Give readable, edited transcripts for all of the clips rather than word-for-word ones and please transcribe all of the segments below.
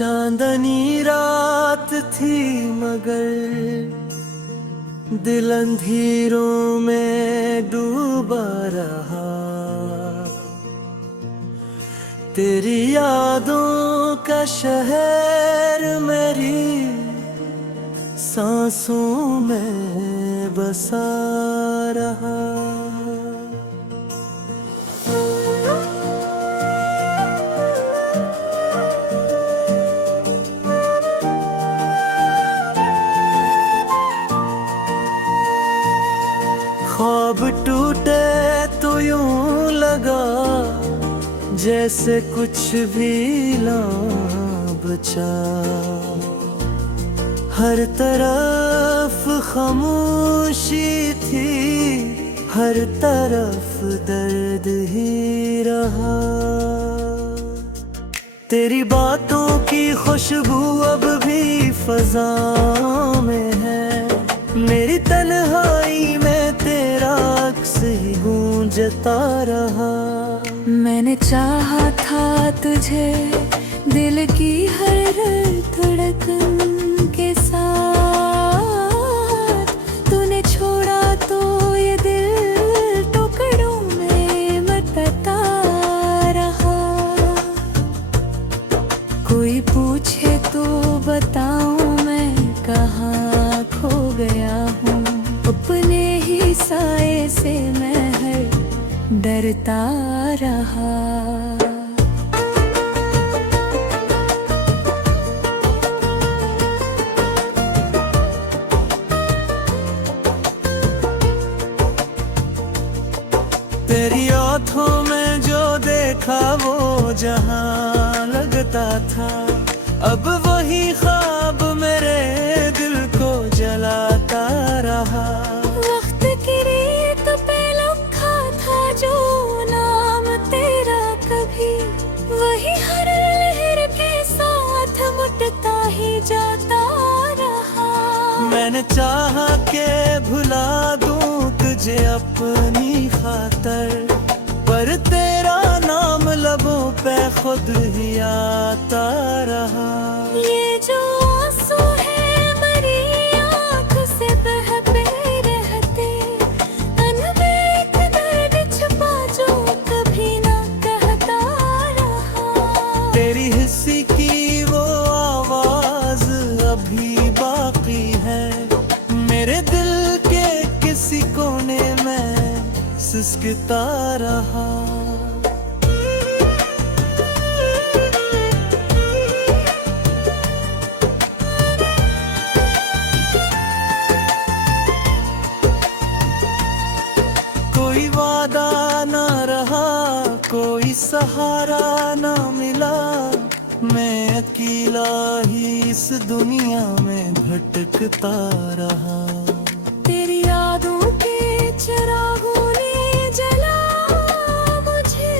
चांदनी रात थी मगर दिल अंधेरों में डूबा रहा। तेरी यादों का शहर मेरी सांसों में बसा रहा। ख्वाब टूटे तो यूं लगा जैसे कुछ भी ना बचा। हर तरफ खामोशी थी, हर तरफ दर्द ही रहा। तेरी बातों की खुशबू अब भी फज़ा में है। मेरी तन्हाई में तेरा अक्स ही गूंजता रहा। मैंने चाहा था तुझे दिल की हर धड़कन के साथ। तूने छोड़ा तो ये दिल टुकड़ों में बटता रहा। कोई पूछे तो बताऊं मैं कहाँ खो गया हूँ। अपने ही साए से मैं हर डरता रहा। तेरी आँखों में जो देखा वो जहां लगता था। अब वही ख्वाब मेरे दिल को जलाता रहा। वक्त की रीत पे लिखा था जो नाम तेरा कभी वही हर लहर के साथ मुटता ही जाता रहा। मैंने चाहा के भुला दूं तुझे अपनी खातर, पर तेरा नाम लबों पे खुद ही आता रहा। ये जो आंसू है मरी आँख से बहते रहते, अनबे एक दर्द छुपा जो कभी ना कहता रहा। तेरी हिस्सी की वो आवाज अभी बाकी है। मेरे दिल के किसी कोने में सिसकता रहा। कोई वादा ना रहा, कोई सहारा ना मिला। मैं अकेला ही इस दुनिया में भटकता रहा। तेरी यादों के चिरागों ने जला मुझे।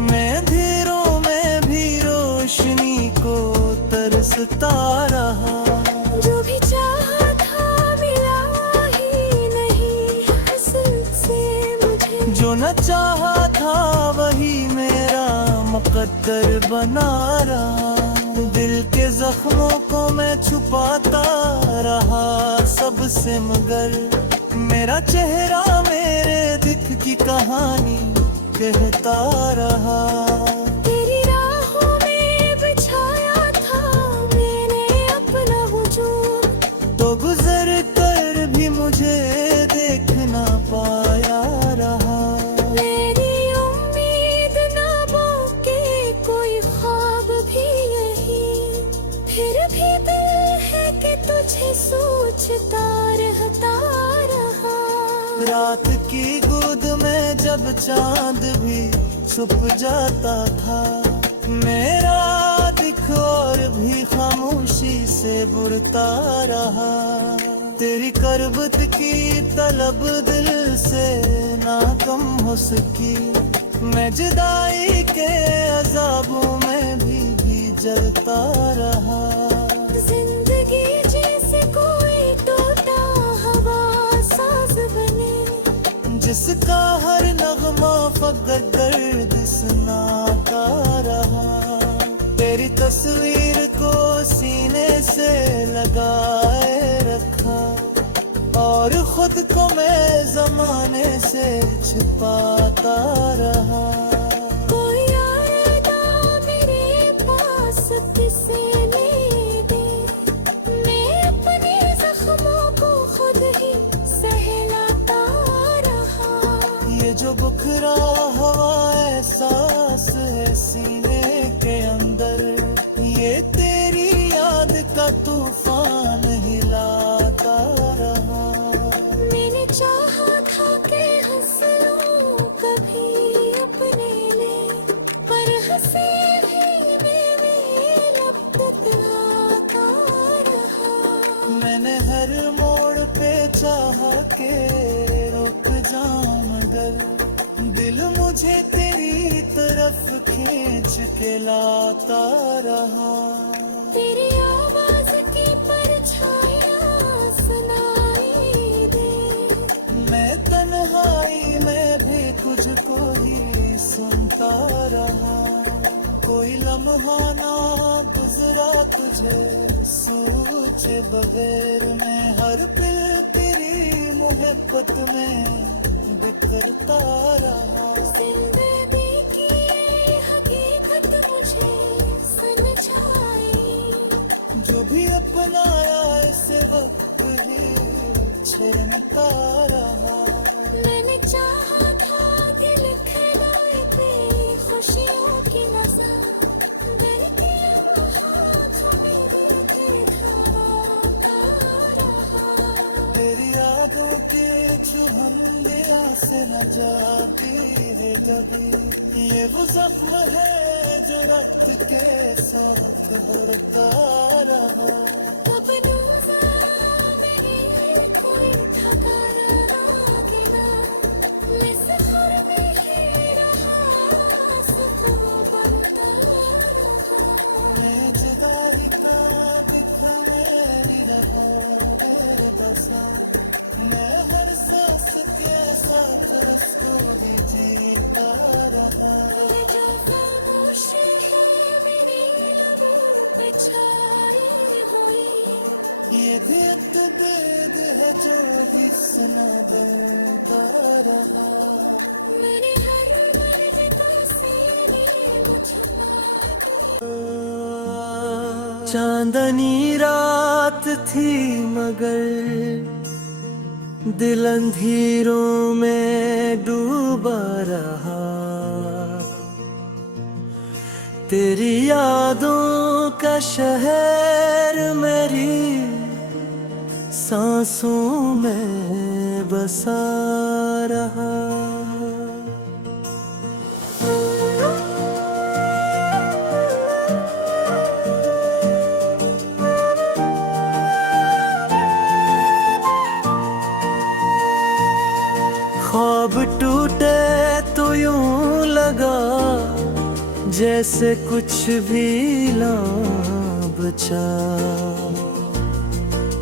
मैं अंधेरों में भी रोशनी को तरसता रहा। जो भी चाहा था मिला ही नहीं हसन से मुझे। जो न चाहा था वही मेरा मुकद्दर बना रहा। दिल के जख्मों को मैं छुपाता रहा सबसे, मगर मेरा चेहरा मेरे दिल की कहानी कहता रहा। तेरी राहों में बिछाया था मैंने अपना वजूद, तो गुजर कर भी मुझे देख ना पाया रहा। मेरी उम्मीद ना बोके कोई ख्वाब भी यही, फिर भी दिल है कि तुझे सोचता रहता रहा। रात की गोद में जब चांद भी छुप जाता था, मेरा दिख और भी खामोशी से बुरता रहा। तेरी करबत की तलब दिल से ना कम हो सकी। मैं जुदाई के अज़ाबों में भी जलता रहा। जिंदगी जैसे कोई टूटा हवा साज बने, जिसका हर नगमा फकत दर्द सुनाता रहा। तेरी तस्वीर को खुद को मैं जमाने से छिपाता रहा। कोई आए ना मेरे पास किसे ले दे, मैं अपने जख्मों को खुद ही सहलाता रहा। ये जो बुखरा हवा एहसास है सीने के अंदर, ये तेरी याद का तूफान हिलाता रहा। मैंने चाहा था कि हंस लूं कभी अपने लिए, पर हंसे भी मेरे लब तकलाता रहा। मैंने हर मोड़ पे चाहा के रुक जाऊं, मगर दिल मुझे तेरी तरफ खींच के लाता रहा। तेरी आवाज की परछाइयां सुनाई दे, मैं तन्हाई में भी तुझको ही सुनता रहा। कोई लम्हा ना गुजरा तुझे सोचे बगैर, मैं हर पल तेरी मोहब्बत में बिखरता रहा। जिंदगी की ये हकीकत मुझे समझाई, जो भी अपनाया इसे वक्त ही छेड़ता रहा। मैंने चाहा था कि लिख लाए तेरी खुशियों की नज़र, दिल के लम्हात मेरी दिखाता रहा। तेरी यादों के चुहंगे से न जाती है कभी, ये वो जख्म है जो वक्त के साथ बढ़ता रहा। कब नूज़ा मेरी कोई ठिकाना लागे ना, मैं सफर में ही रहा सुकून बनता रहा। ये जुदाई का दिख मेरी रहोगे बसा, मैं हर सांस के साथ उसको ही जीता रहा। जो खामोशी है मेरी लबों पे छाई हुई, ये भी एक दर्द है जो ही सुना देता रहा। मैंने हर मर्ज को सीने में छुपा चांदनी रात थी मगर दिल अंधेरों में डूबा रहा। तेरी यादों का शहर मेरी सांसों में बसा रहा। ख्वाब टूटे तो यूं लगा जैसे कुछ भी ना बचा,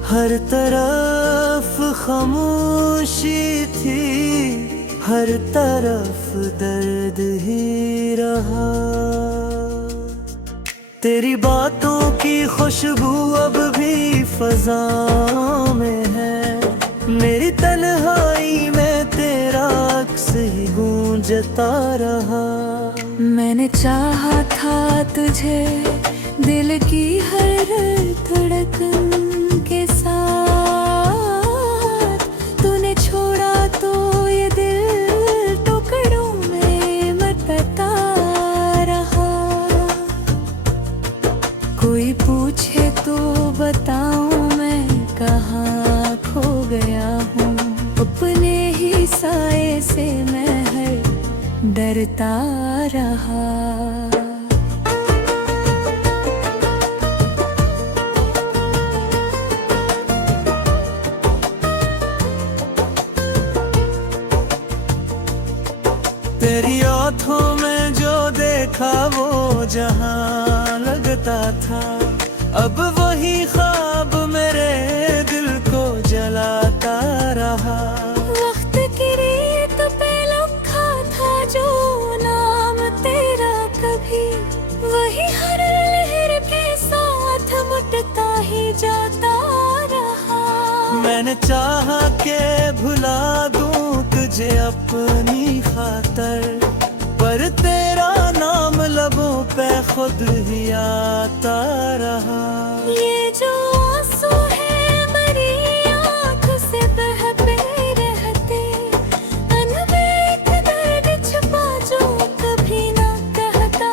हर तरफ खामोशी थी, हर तरफ दर्द ही रहा। तेरी बातों की खुशबू अब भी फज़ाओं में है, मेरी तन्हाई में तेरा अक्स ही गूंजता रहा। मैंने चाहा था तुझे दिल की हर धड़कन के साथ, तूने छोड़ा तो ये दिल टुकड़ों में बटता रहा। कोई पूछे तो बताऊं मैं कहाँ खो गया हूँ, अपने ही साए से मैं हर डरता रहा। तेरी आँखों में जो देखा वो जहां लगता था, अब वही ख्वाब मेरे दिल को जलाता रहा। वक्त की रेत पे लिखा था जो नाम तेरा, कभी वही हर लहर के साथ मुटता ही जाता रहा। मैंने चाहा के भुला दूं तुझे अपनी खातर, पर तेरा नाम लबों पे खुद ही आता रहा। ये जो आंसू है मेरी आँख से बहते रहते, अनदेखा दर्द छुपा जो कभी ना कहता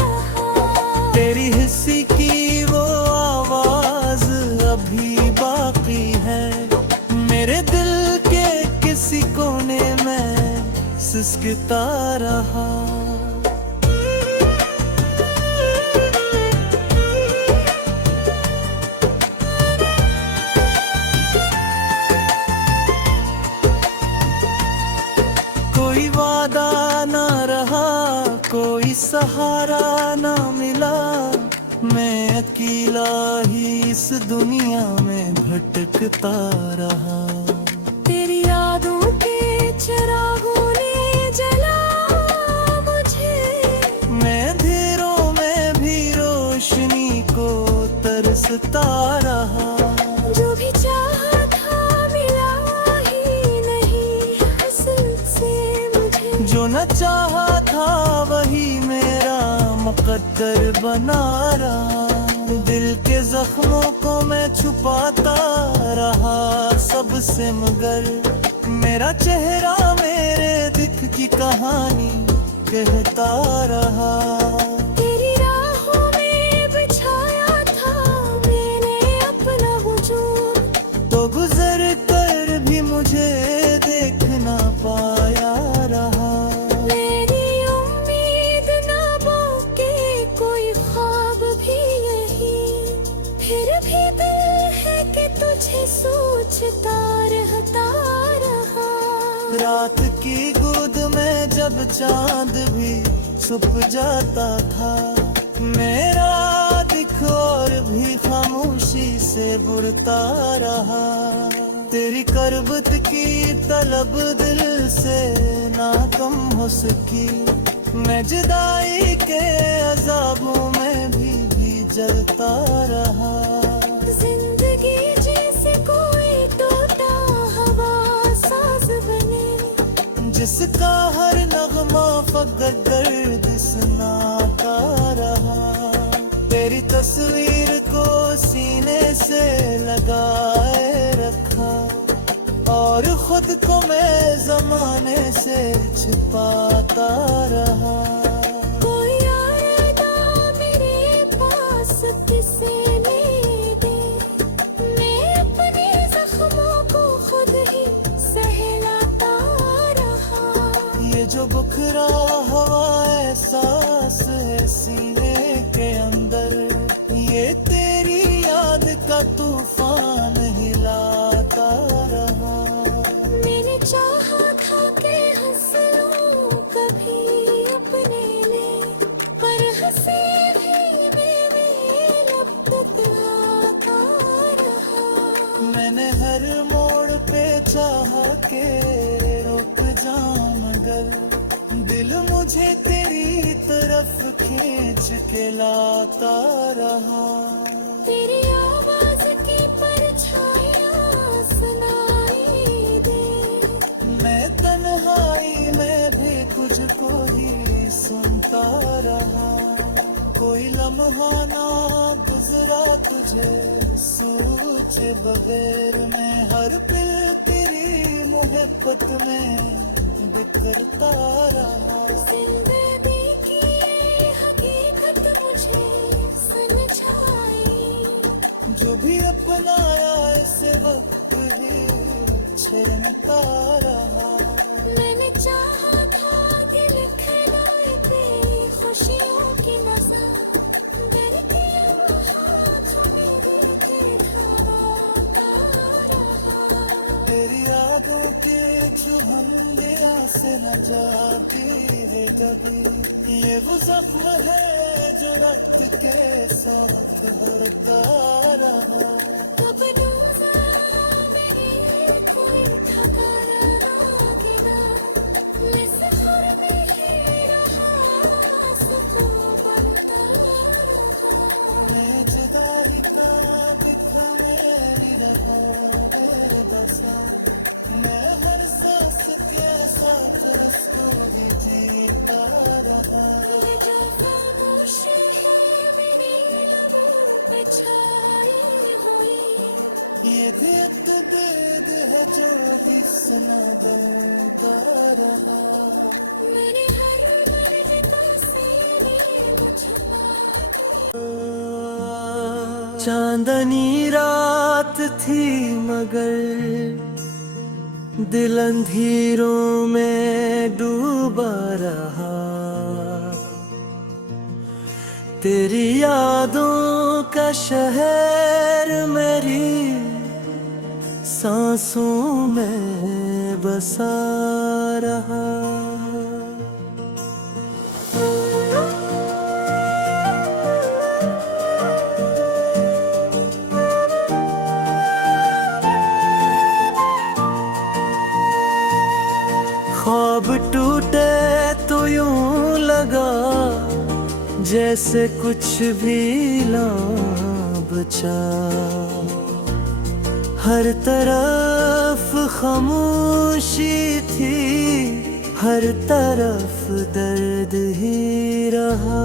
रहा। तेरी हिस्सी की वो आवाज अभी बाकी है, मेरे दिल के किसी कोने में सिसकता रहा। कोई वादा ना रहा, कोई सहारा ना मिला, मैं अकेला ही इस दुनिया में भटकता रहा। तेरी यादों के चिरागों ने जला मुझे, मैं अंधेरों में भी रोशनी को तरसता रहा। जो भी चाहा था मिला ही नहीं हासिल से मुझे, जो न चाहा था वही मेरा मुकद्दर बना रहा। दिल के जख्मों को मैं छुपाता रहा सबसे, मगर मेरा चेहरा मेरे दिख की कहानी कहता रहा। तेरी राहों में बिछाया था मैंने अपना वजूद, तो गुजर कर भी मुझे देख ना पाया रहा। मेरी उम्मीद ना के कोई ख्वाब भी यही, फिर भी दिल है कि तुझे सोचता रहता रहा। रात की गोद में जब चांद भी छुप जाता था, मेरा दिख और भी खामोशी से बुड़ता रहा। तेरी करबत की तलब दिल से ना कम हो सकी, मैं जुदाई के अज़ाबों में भी जलता रहा। जिंदगी जैसे कोई टूटा हवा साज बने, जिसका हर नगमा फकत दर्द सुनाता रहा। तेरी तस्वीर को सीने से लगाए रखा, और खुद को मैं जमाने से छिपाता रहा। कोई आएगा मेरे पास किसे ले दे, मैं अपने जख्मों को खुद ही सहलाता रहा। ये जो बुखरा हवा एहसास है सीने के अंदर, ये तेरी याद का तूफान हिलाता रहा। मैंने चाहा था कि हंस लूं कभी अपने लिए, पर हंसे भी मेरे लब तक आता रहा। मैंने हर मोड़ पे चाहा के रुक जाऊं, मगर दिल मुझे तेरी तरफ खींच के लाता रहा। तेरी आवाज की परछाइयां सुनाई दे, मैं तन्हाई में भी तुझको ही सुनता रहा। कोई लम्हा ना गुजरा तुझे सोचे बगैर, मैं हर पल तेरी मोहब्बत में बिखरता रहा। जिंदगी की ये हकीकत मुझे समझाई, जो भी अपनाया इसे वक्त ही छेड़ता रहा। मैंने चाहा था कि लिख लाए तेरी खुशियों की नज़र, डर के अब हाथ मेरे के थामता रहा। तेरी यादों के चुभने से न जाती है कभी, ये वो जख्म है जो रक्त के साथ भरता रहा। कब नूज़ा मेरी कोई ठिकाना ना गिरा, मैं सफर में ही रहा सुकून बढ़ता रहा। ये जुदाई का दिखा मेरी रहोगे ये भी एक वेद है जो भी सुना बनता रहा। मैंने हर मंजिल को सीने में छुपा दिया। चांदनी रात थी मगर दिल अंधेरों में डूबा रहा। तेरी यादों का शहर मेरी सांसों में बसा रहा। ख्वाब टूटे तो यूं लगा जैसे कुछ भी ना बचा। हर तरफ खामोशी थी, हर तरफ दर्द ही रहा।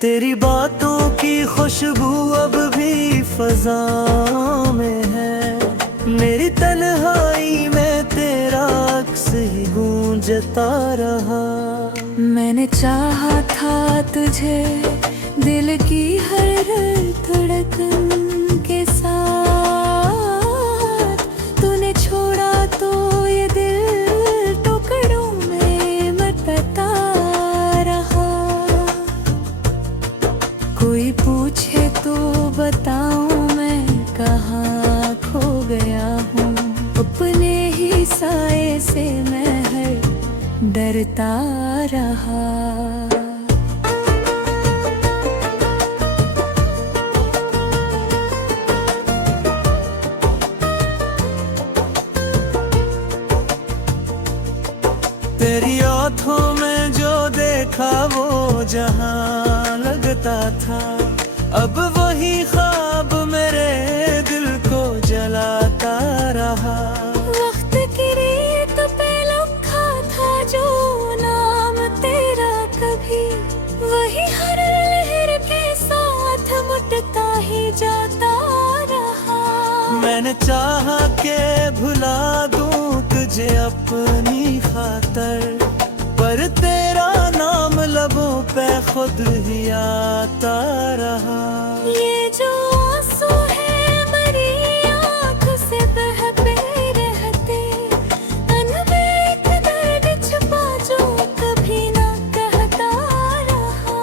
तेरी बातों की खुशबू अब भी फजा में है। मेरी तन्हाई में तेरा अक्स ही गूंजता रहा। मैंने चाहा था तुझे दिल की हर धड़कन के साथ। तूने छोड़ा तो ये दिल टुकड़ों में बटता रहा। कोई पूछे तो बताऊं मैं कहाँ खो गया हूँ। अपने ही साए से मैं डरता रहा। तेरी आँखों में जो देखा वो जहां लगता था। अब वही ख्वाब मेरे दिल को जलाता रहा। वक्त की रेत पे लिखा था जो नाम तेरा कभी वही हर लहर के साथ मुटता ही जाता रहा। मैंने चाहा के भुला दूं तुझे अपनी खातर, पर तेरा नाम लबों पे खुद ही आता रहा। ये जो आंसू है मेरी आँख से बहते रहते, अनबे एक दर्द छुपा जो कभी ना कहता रहा।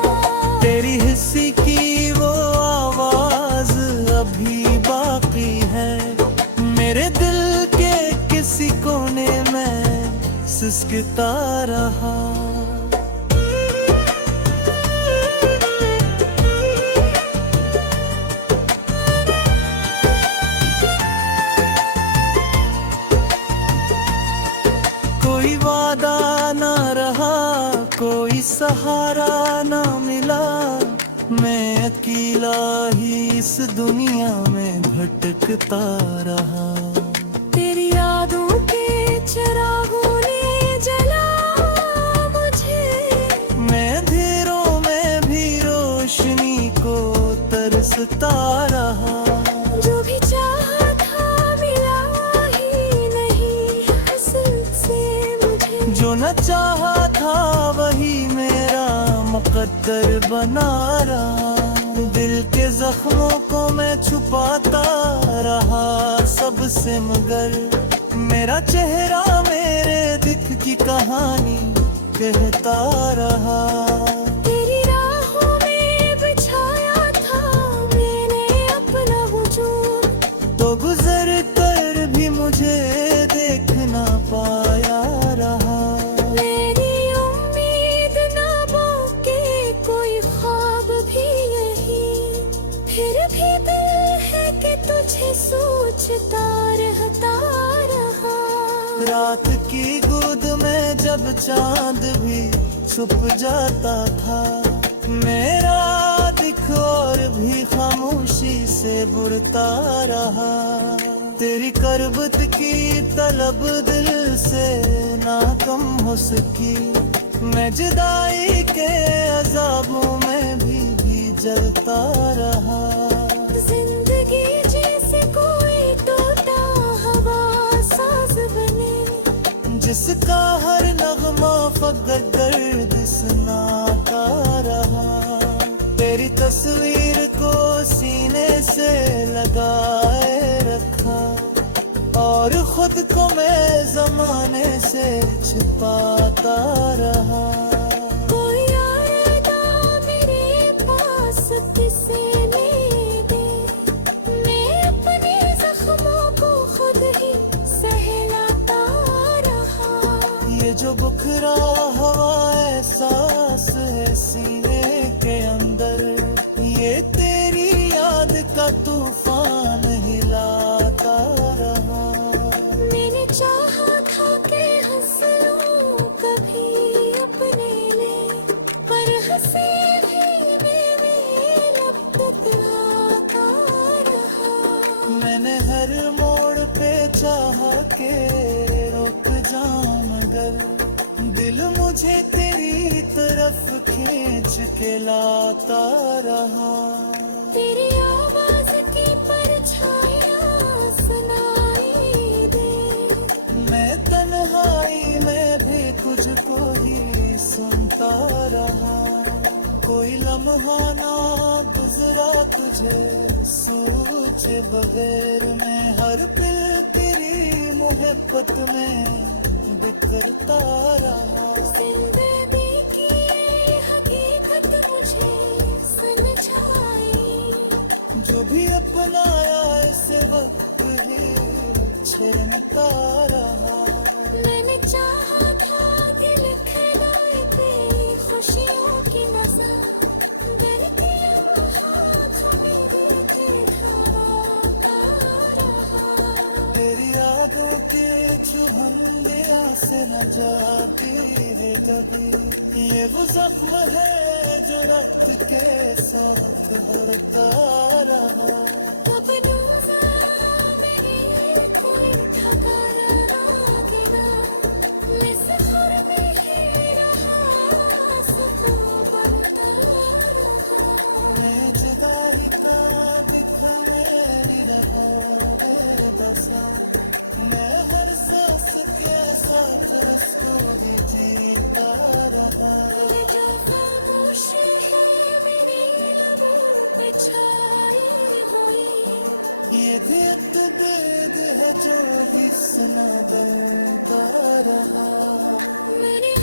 तेरी हिस्सी की वो आवाज अभी बाकी है, मेरे दिल के किसी कोने में सिसकता रहा। कोई वादा ना रहा, कोई सहारा ना मिला, मैं अकेला ही इस दुनिया में भटकता रहा। तेरी यादों के चिरागों ने जला मुझे, मैं अंधेरों में भी रोशनी को तरसता रहा। जो भी चाहा था मिला ही नहीं हासिल से मुझे, जो न चाहा था वही मेरा मुकद्दर बना रहा। दिल के जख्मों को मैं छुपाता रहा सबसे, मगर मेरा चेहरा मेरे दिल की कहानी कहता रहा। तेरी राहों में बिछाया था मैंने अपना वजूद, तो गुजर कर भी मुझे देख ना पाया रहा। मेरी उम्मीद ना बाके कोई ख्वाब भी यही, फिर भी दिल है कि तुझे सोचता रहता रहा। रात की गोद में जब चांद भी छुप जाता था, मेरा दिख और भी खामोशी से बुरता रहा। तेरी करबत की तलब दिल से ना कम हो सकी, मैं जुदाई के अजाबों में भी जलता रहा। जिंदगी इसका हर नगमा फकत दर्द सुनाता रहा। तेरी तस्वीर को सीने से लगाए रखा और खुद को मैं जमाने से छिपाता रहा। कोई और ना मेरे पास किसे ले दे, मैं अपने जख्मों को खुद ही सहलाता रहा। ये जो बुखरा हवा एहसास है सीने के अंदर, ये तेरी याद का तूफान हिलाता रहा। मैंने चाहा था कि हंस लूं कभी अपने लिए, पर हंसे भी मेरे लब तक आता रहा। मैंने हर मोड़ पे चाहा के रुक जाऊं मगर दिल मुझे तेरी तरफ खींच के लाता रहा। तेरी आवाज की परछाइयां सुनाई दे, मैं तन्हाई में भी तुझको ही सुनता रहा। कोई लम्हा ना गुजरा तुझे सोचे बगैर, मैं हर पल तेरी मोहब्बत में बिखरता रहा। जिंदगी की ये हकीकत मुझे समझाई, जो भी अपनाया इस वक्त ही छिड़ता रहा। मैंने चाहा था कि लिखलाए तेरी खुशियों की नज़र, डर के लम्हात मेरे दिखाता रहा। तेरी यादों के चुभने से न जाती है कभी, ये वो जख्म है जो रक्त के साथ भरता रहा। अब नूज़ा मेरी कोई ठिकाना गिना, मैं सफर में ही रहा, सुकून बनता रहा। ये जुदाई का दिख मेरी राहों में बसा, मैं हर सांस के साथ उसको ही जीता रहा। ये जो खामोशी है मेरी लबों पे छाई हुई, ये भी एक दर्द है जो ही सुना बनता रहा। मैंने